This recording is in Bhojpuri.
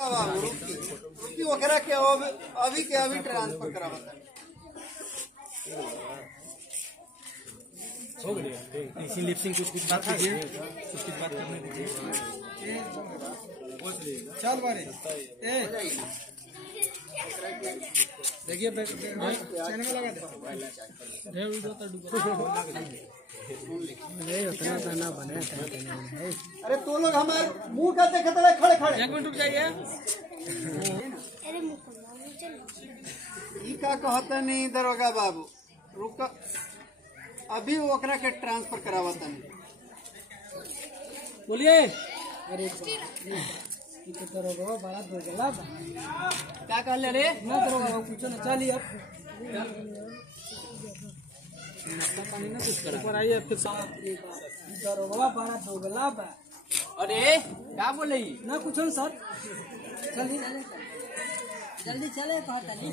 रुकी वगैरह के अभी के अभी ट्रांसफर करावता हो गया। इसी लिपसिंग कुछ बात कीजिए, कुछ बात करने दीजिए। चल बारे देखिए चैनल में लगा दे। उतना बने। अरे तो लोग हमारे मुंह का देखे तो खड़े खड़े। एक मिनट रुक जाइए। ई का कहता नहीं दरोगा बाबू, रुका अभी ओकरा के ट्रांसफर करावता नहीं। बोलिए। अरे दरोगा बड़ा दो गला क्या कहले रे? ना दरोगा कुछ ना चलिए अब नाश्ता पानी ना कुछ करा। ऊपर आइए फिर दरोगा बड़ा दो गला बा। अरे क्या बोले ना कुछ सर चलिए जल्दी चले कहता नहीं।